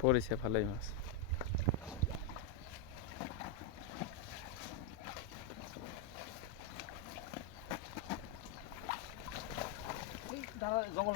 পড়েছে ভালোই মাছ। আছে জঙ্গল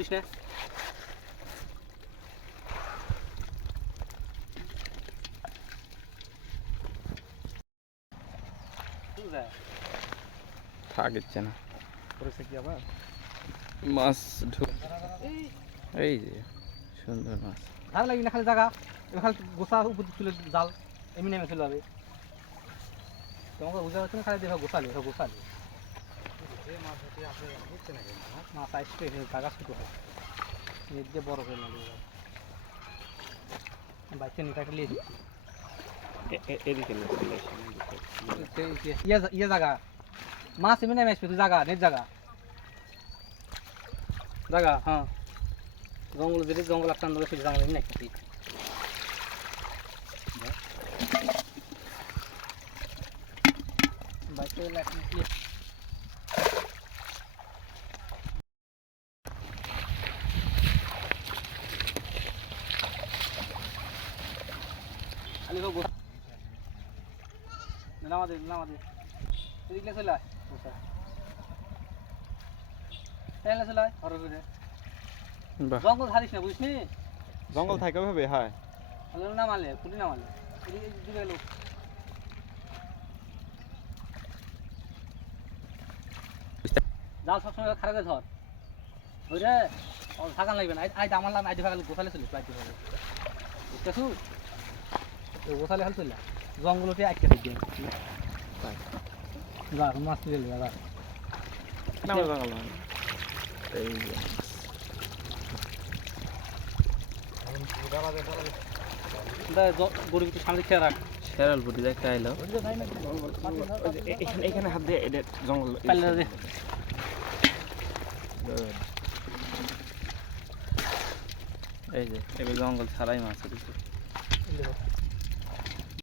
ইস না থাকছে না করেছে কি আবার মাছ এই যে সুন্দর মাছ ধার লাগি না খালি জায়গা খালি গোসা উপর তুলে জাল এমনি নেমে চলে যাবে তোমাকে বুঝা যাচ্ছে না? খালি দেখো গোসালে দেখো গোসালে। মাছ আসছে জায়গা ছোটো হয়। এর দিয়ে বড় হয়ে লাগে বাচ্চা নিতে লিয়ে দিচ্ছি এদিকে ইয়ে ইয়ে জায়গা মাছ এমনি নেমে আসবে তুই জায়গা নেট জায়গা জায়গা হ্যাঁ। জঙ্গল যদি জঙ্গল একটা জঙ্গল এমনি নামা দে এদিকে চলে আয় চলে আয় ঘরে ঘুরে জঙ্গল হারিস না বুঝলি জঙ্গল থাকে ভাবে হয় নামালে পুলি নামালে এদিকে এদিকে যাও সবসময় খারাপ ধর। ওই রে ও থাকান লাগবে না। আই আমার লাম আইডি ফাগালে গোসালে চলিস ফাগালে বুঝতেছু? গোসালে হাল চলে জঙ্গলতে আটকে থাকবে। যা মাছ তুলে যা। যা। জঙ্গল সামনে খেয়ে রাখ। বুটি দেখতে আইলো। এখানে হাত দিয়ে জঙ্গল এই যে এবার জঙ্গল ছাড়াই মাছ পাল্লে